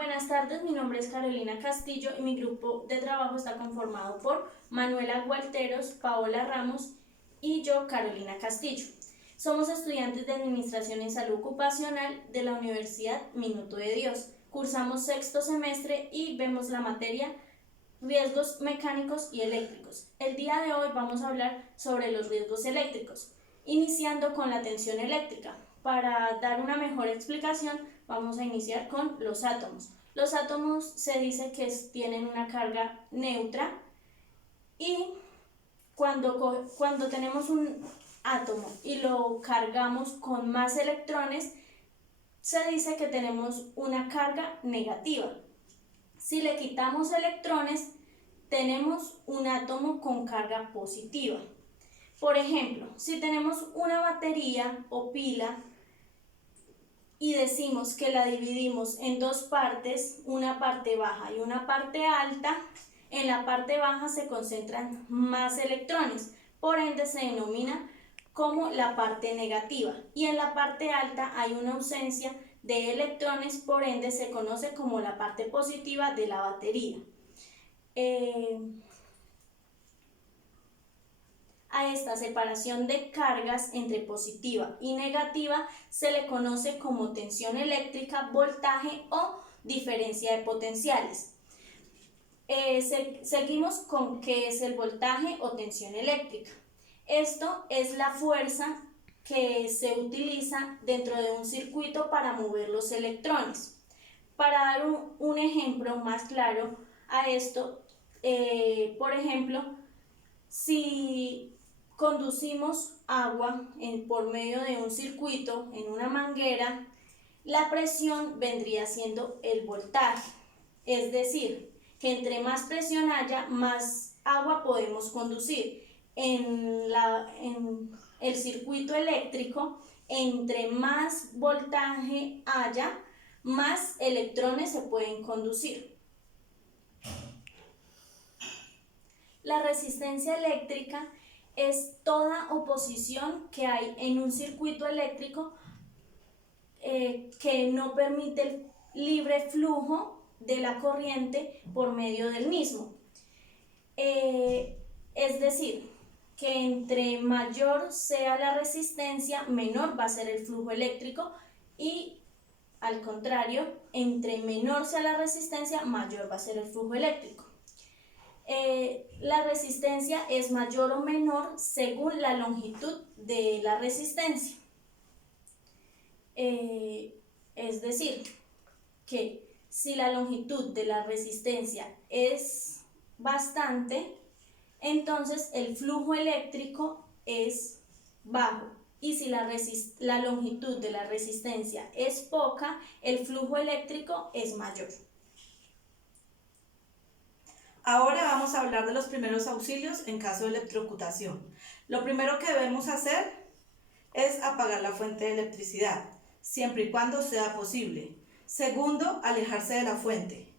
Buenas tardes, mi nombre es Carolina Castillo y mi grupo de trabajo está conformado por Manuela Gualteros, Paola Ramos y yo, Carolina Castillo. Somos estudiantes de Administración en Salud Ocupacional de la Universidad Minuto de Dios. Cursamos sexto semestre y vemos la materia riesgos mecánicos y eléctricos. El día de hoy vamos a hablar sobre los riesgos eléctricos, iniciando con la tensión eléctrica. Para dar una mejor explicación, vamos a iniciar con los átomos. Los átomos se dice que tienen una carga neutra y cuando tenemos un átomo y lo cargamos con más electrones, se dice que tenemos una carga negativa. Si le quitamos electrones, tenemos un átomo con carga positiva. Por ejemplo, si tenemos una batería o pila y decimos que la dividimos en dos partes, una parte baja y una parte alta, en la parte baja se concentran más electrones, por ende se denomina como la parte negativa, y en la parte alta hay una ausencia de electrones, por ende se conoce como la parte positiva de la batería. A esta separación de cargas entre positiva y negativa se le conoce como tensión eléctrica, voltaje o diferencia de potenciales. Seguimos con qué es el voltaje o tensión eléctrica. Esto es la fuerza que se utiliza dentro de un circuito para mover los electrones. Para dar un ejemplo más claro a esto, por ejemplo, si conducimos agua por medio de un circuito en una manguera, la presión vendría siendo el voltaje. Es decir, que entre más presión haya, más agua podemos conducir. En el circuito eléctrico, entre más voltaje haya, más electrones se pueden conducir. La resistencia eléctrica es toda oposición que hay en un circuito eléctrico que no permite el libre flujo de la corriente por medio del mismo. Es decir, que entre mayor sea la resistencia, menor va a ser el flujo eléctrico, y al contrario, entre menor sea la resistencia, mayor va a ser el flujo eléctrico. La resistencia es mayor o menor según la longitud de la resistencia. Es decir, que si la longitud de la resistencia es bastante, entonces el flujo eléctrico es bajo. Y si la longitud de la resistencia es poca, el flujo eléctrico es mayor. Ahora vamos a hablar de los primeros auxilios en caso de electrocutación. Lo primero que debemos hacer es apagar la fuente de electricidad, siempre y cuando sea posible. Segundo, alejarse de la fuente.